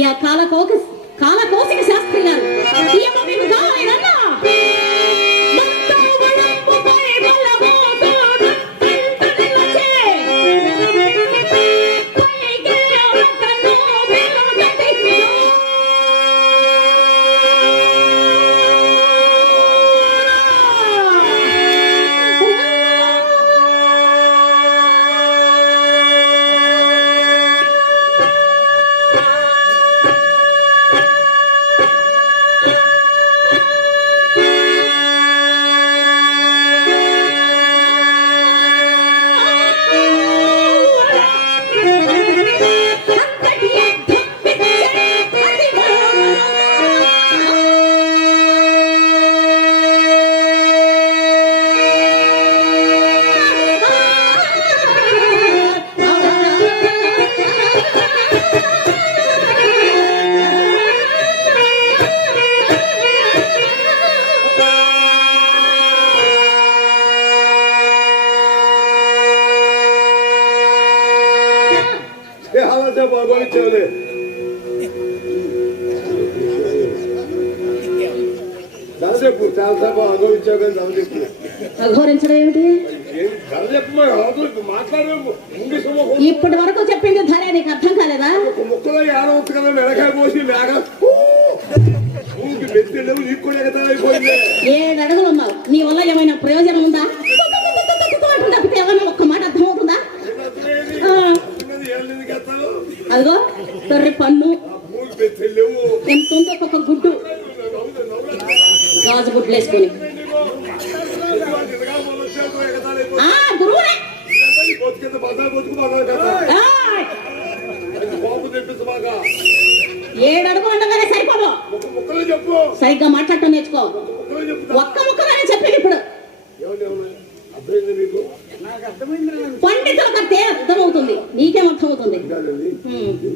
అయ్యా కాలకోక చాలాసేపు అనుభవించావులే చాలాసేపు చాలాసేపు అనుభవించావు కానీ అఘోరించడం ఏమిటి ఇప్పటి వరకు చెప్పింది ధర నీకు అర్థం కాలేదా ఒక ముక్కలో ఏడవచ్చు కదా మెడకాయ పోసి ఏడు అడుగులు ఏడు అడుగులు ఉండగానే సరిపోదు. సరిగ్గా మాట్లాడటం నేర్చుకో. ఒక్క ముక్కగానే చెప్పేది ఇప్పుడు. పండితులకు అర్థం అర్థమవుతుంది. నీకేం అర్థమవుతుంది.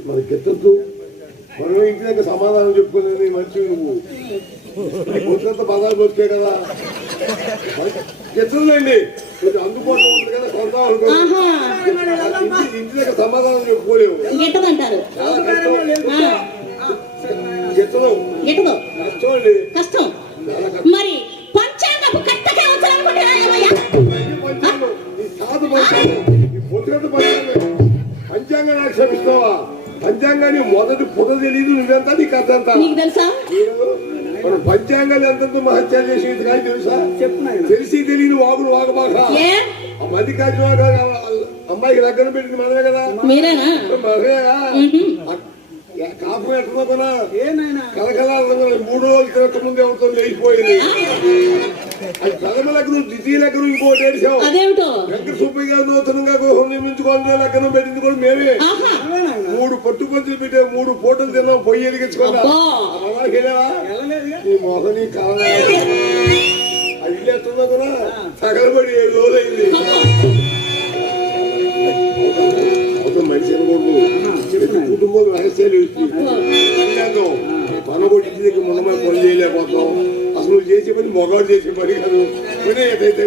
మనకి ఎత్తద్దు మనం ఇంటి దగ్గర సమాధానం చెప్పుకునేది మంచి నువ్వు. కొత్త పదాలు బతికే కదా. ఎత్తుందండి కొంచెం అందుబాటులో ఉంది కదా కొందాం అనుకో. ఇంటి దగ్గర సమాధానం చెప్పుకోలేవు. గిట్టదంటారు. కష్టం. గిట్టదు. అండి. కష్టం. మరి పంచాంగపు కట్టకే వచ్చారనుకుంటున్నా ఏమయ్యా ఈ పంచాంగం, పంచాంగం, పంచాంగాన్ని మొదటి పొద తెలియదు నువ్వెంత నీకు అర్థంతా నీకు తెలుసా? మనం పంచాంగాలు ఎంతెంత మహత్యాలు చేసేది కానీ తెలుసా? చెప్పు నాయన. తెలిసి తెలియని వాగుడు వాగబాక. మల్లికార్జున అమ్మాయికి దగ్గర పెట్టింది మనమే కదా. మీరేనా? మనమే మ్హూ. కాపు నాయన? కలకల మూడు రోజులు తిరగక ముందే అవుతాం లేచిపోయింది. ప్రథమ లగ్నం ద్వితీయ లగ్నం ఇంకోటి అదేమిటో? వెంకట సుబ్బయ్య గారు నూతనంగా గృహం నిర్మించుకోవాలి లగ్నం పెట్టింది కూడా మేమే. మూడు పట్టు పంచులు పెట్టే మూడు ఫోటోలు తిన్నాం పొయ్యి వెలిగించుకున్నా. నీ మొహం నీ కాలం అది ఇల్లు ఎత్తుందా కూడా? తగలబడి ఏడు రోజులైంది. అవతల మనిషి అనకూడదు ప్రతి కుటుంబం రహస్యాలు మనబడి ఇంటి దగ్గర మొన్నమే పని చేయలేకపోతాం అసలు చేసే పని మొగాడు చేసే పని కాదు. పని ఏదైతే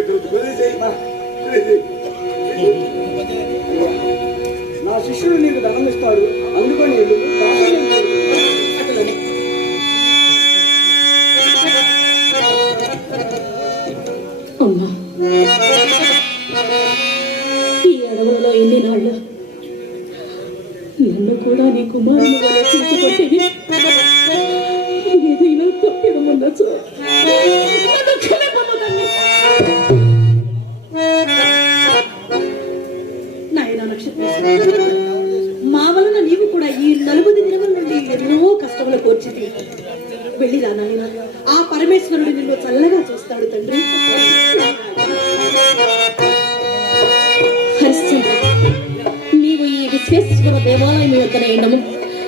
ఈ దేవాలయం యొక్క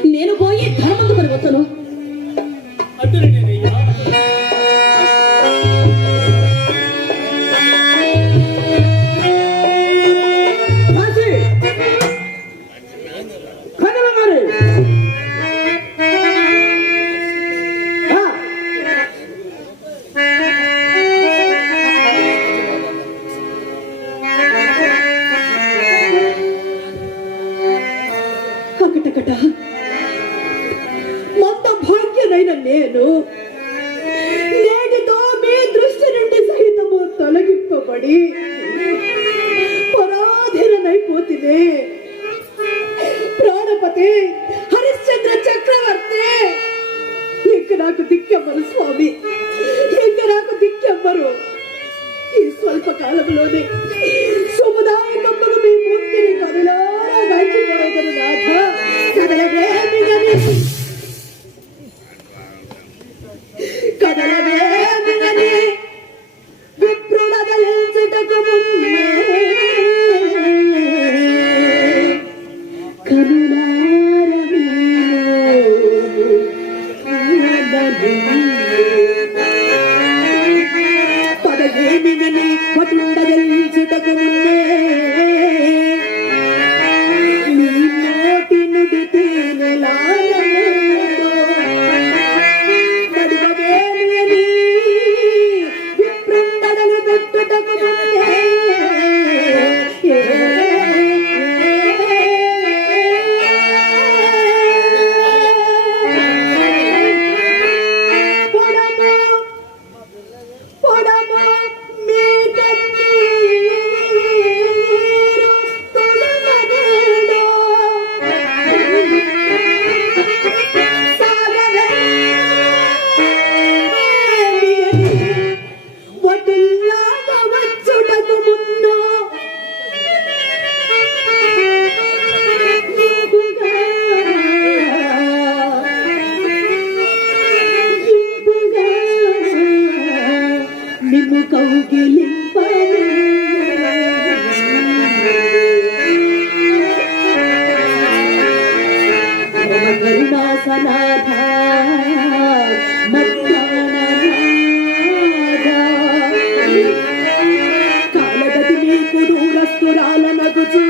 నేను పోయి ధర్మందు పరిగొత్తను కటకట మొత్త భాగ్యనైన నేను నేటితో మీ దృష్టి నుండి సహితము తొలగింపబడి పరాధీనమైపోతినే ప్రాణపతి హరిశ్చంద్ర చక్రవర్తి ఇంక నాకు దిక్కెవ్వరు స్వామి ఇంక నాకు దిక్కెవ్వరు ఈ స్వల్ప కాలంలోనే శుభదాయకమ్మకు మీ మూర్తిని కనులారా గాల్చిపోయేదను నాథ Cada vez నిన్ను కరుణాసనాథ కాలగతి నీకు దూరస్తురాల నగుచు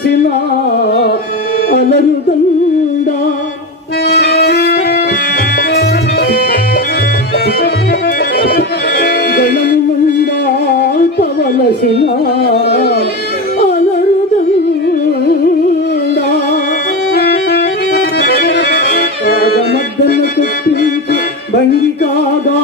గళమునందాల్పవలసిన అలరుదండా పవలసిన అలరుదండా మద్దన కుట్టించి బండి కాదా